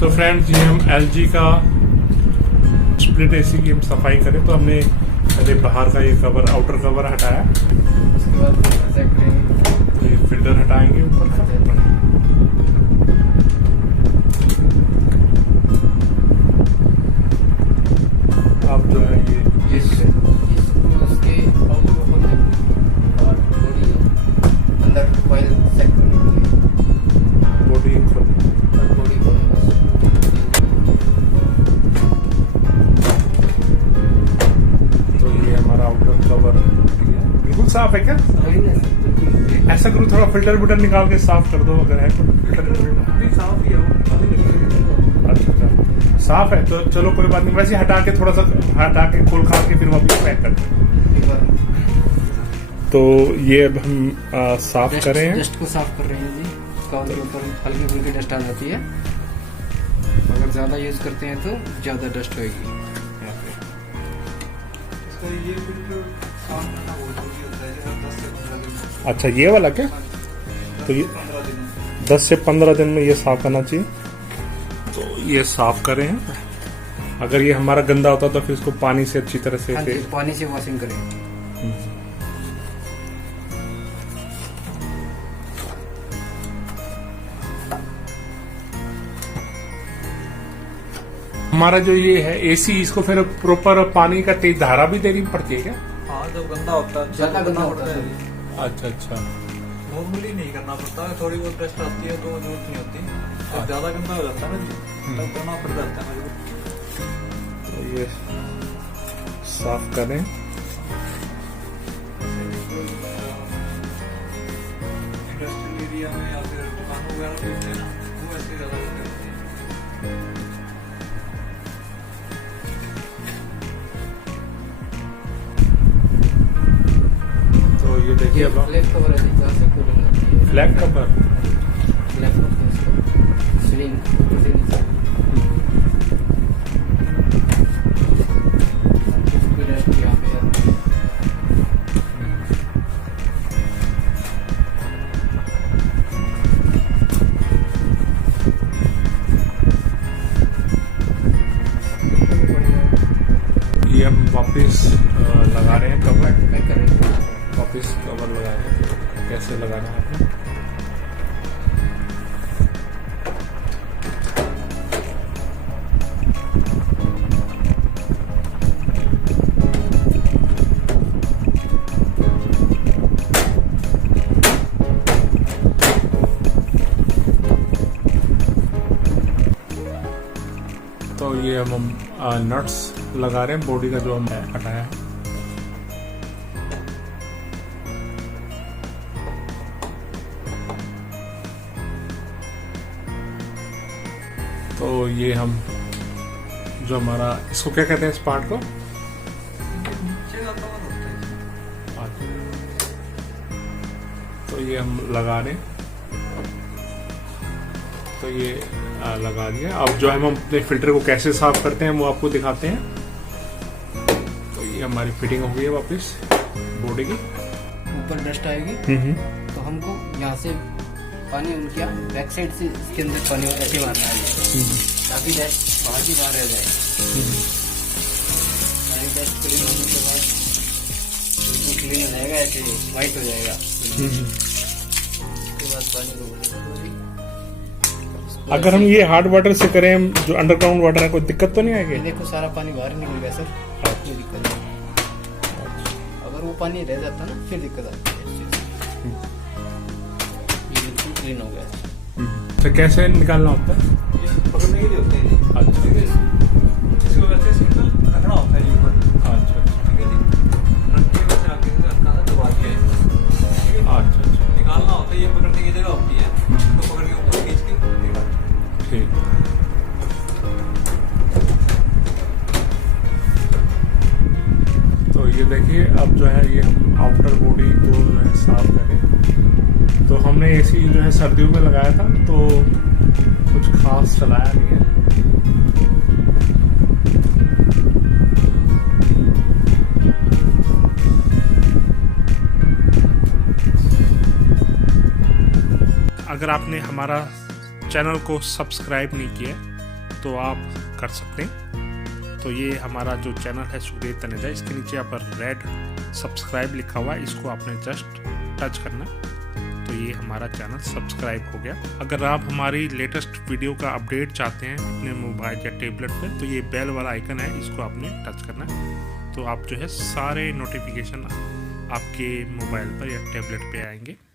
तो फ्रेंड्स, ये हम LG का स्प्लिट AC की हम सफाई करें तो हमने पहले बाहर का ये कवर, आउटर कवर हटाया। उसके बाद चेक करेंगे तो ये फिल्टर हटाएंगे ऊपर का। अब जो है ये उसके आउटर को खोल देंगे और बॉडी अंदर कॉइल सेट करने के लिए बॉडी खोलें। और बॉडी खोलेंगे। तो ये हमारा आउटर कवर बिल्कुल साफ है क्या? ऐसा करो, थोड़ा फिल्टर विल्टर निकाल के साफ कर दो अगर है तो। फिल्टर साफ ही है वो। अच्छा, साफ है तो चलो कोई बात नहीं। वैसे हटा के थोड़ा सा हटा के खोल खा के फिर वापस पैक कर दो। तो ये अब हम साफ कर रहे हैं। डस्ट को साफ कर रहे हैं जी। कवर के ऊपर हल्की फुल्की डस्ट आ जाती है, अगर ज्यादा यूज करते हैं तो ज्यादा डस्ट होगी यहाँ पे। इसका ये फिल्टर साफ करना बहुत जरूरी होता है, जैसे 10 से 15 दिन। अच्छा, ये वाला क्या? तो ये 15 दिन 10 से 15 दिन में ये साफ करना चाहिए। तो ये साफ करें हैं। अगर ये हमारा गंदा होता तो फिर इसको पानी से अच्छी तरह से हाँ जी, पानी से वॉशिंग करें। हमारा जो ये है AC, इसको फिर प्रॉपर पानी का तेज धारा भी देनी पड़ती है क्या? हाँ, जब गंदा होता है ज्यादा गंदा होता है। अच्छा अच्छा। नॉर्मली नहीं करना पड़ता है, थोड़ी बहुत टेस्ट आती है तो जरूरत नहीं होती। जब ज्यादा गंदा हो जाता है ना जी, तब करना पड़ जाता है मजबूर। तो ये साफ करें। इंडस्ट्रियल एरिया में या फिर दुकानों वगैरह में होते हैं ना, वो ऐसे ज्यादा गंदे होते हैं। तो ये देखिए अब फ्लैग कवर है जी, जहाँ से कूलिंग आती है। Flag cover. Flag cover swing ऊपर से नीचे। कोई डस्ट यहाँ पे आती है। ये हम वापस लगा रहे हैं कवर। पैक कर रहे हैं। वापस कवर लगा रहे हैं। कैसे लगाना है आपने? तो ये हम नट्स लगा रहे हैं बॉडी का जो हम हटाया है। तो ये हम जो हमारा, इसको क्या कहते हैं इस पार्ट को? नीचे का कवर होता है। अच्छा। तो ये हम लगा रहे हैं। तो ये लगा दिया। अब जो हम अपने फिल्टर को कैसे साफ करते हैं वो आपको दिखाते हैं। तो ये हमारी फिटिंग हो गई है वापस बॉडी की। ऊपर डस्ट आएगी तो हमको यहाँ से पानी उनके यहाँ बैक साइड से इसके अंदर पानी ऐसे मारना है ताकि डस्ट बाहर की बाहर रह जाए। सारी डस्ट क्लीन होने के बाद बिल्कुल क्लीन हो जाएगा, ऐसे वाइट हो जाएगा। उसके बाद पानी को अगर हम ये हार्ड वाटर से करें, जो अंडरग्राउंड वाटर है, कोई दिक्कत तो नहीं आएगी? देखो सारा पानी बाहर निकल गया सर, कोई दिक्कत नहीं। अगर वो पानी रह जाता ना फिर दिक्कत आती है। ये बिल्कुल क्लीन हो गया। तो कैसे निकालना होता है? ये पकड़ने के लिए होते हैं। अच्छा। ठीक है, इसको वैसे सिंपल रखना होता है ऊपर। अच्छा। ठीक है जी, रख के वैसे आगे से हल्का सा दबा दिया है। ठीक है, अच्छा। निकालना होता है। ये पकड़ने की जगह होती है, तो पकड़ के ऊपर खींच के निकाल। ठीक। तो ये देखिए, अब जो है ये हम आउटर बॉडी को जो है साफ करें। तो हमने AC जो है सर्दियों में लगाया था, तो कुछ खास चलाया नहीं है। अगर आपने हमारा चैनल को सब्सक्राइब नहीं किया तो आप कर सकते हैं। तो ये हमारा जो चैनल है सुखदेव तनेजा, इसके नीचे यहाँ पर रेड सब्सक्राइब लिखा हुआ है, इसको आपने जस्ट टच करना, तो ये हमारा चैनल सब्सक्राइब हो गया। अगर आप हमारी लेटेस्ट वीडियो का अपडेट चाहते हैं अपने मोबाइल या टेबलेट पे, तो ये बेल वाला आइकन है, इसको आपने टच करना है, तो आप जो है सारे नोटिफिकेशन आपके मोबाइल पर या टैबलेट पे आएंगे।